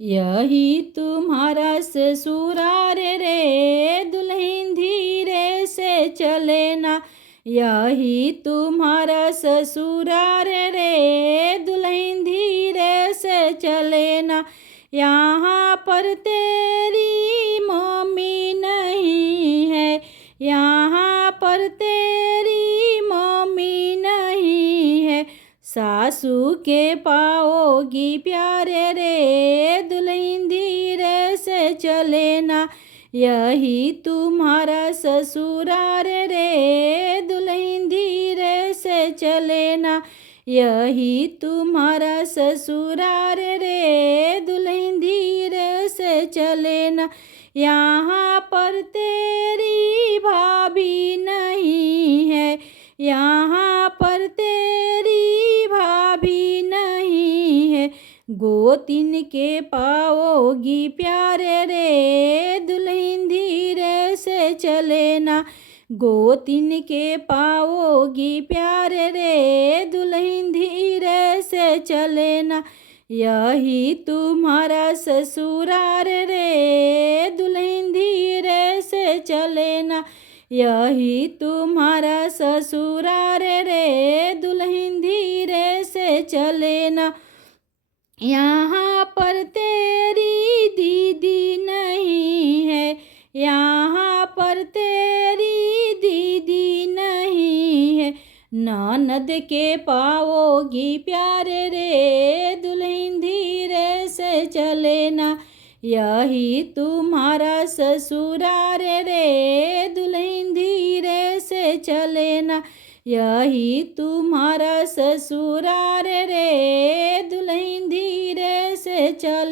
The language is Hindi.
यही तुम्हारा ससुराल रे, दुल्हन धीरे से चले ना। यही तुम्हारा ससुराल रे, दुल्हन धीरे से चले ना। यहाँ पर तेरी मम्मी नहीं है, यहाँ पर तेरी मम्मी नहीं है। सासू के पाओगी प्यारे रे, दुल्हन धीरे से चले ना। यही तुम्हारा ससुराल रे, दुल्हन धीरे से चले ना। यही तुम्हारा ससुराल रे, दुल्हन धीरे से चले ना। यहाँ पर तेरी भाभी नहीं है, यहाँ पर तेरी भाभी नहीं है। गोतिन के पाओगी प्यारे रे, दुल्हन धीरे से चले ना। गोतिन के पाओगी प्यारे रे, दुल्हन धीरे से चले ना। यही तुम्हारा ससुराल रे, दुल्हन धीरे से चले ना। यही तुम्हारा ससुराल रे, दुल्हन धीरे से चले ना। यहाँ पर तेरी दीदी नहीं है, यहाँ पर तेरी दीदी नहीं है। ननद के पाओगी प्यारे रे, दुल्हन धीरे से चले ना। यही तुम्हारा ससुराल रे, दुल्हन धीरे से चले ना। यही तुम्हारा ससुराल रे, दुल्हन धीरे से चले।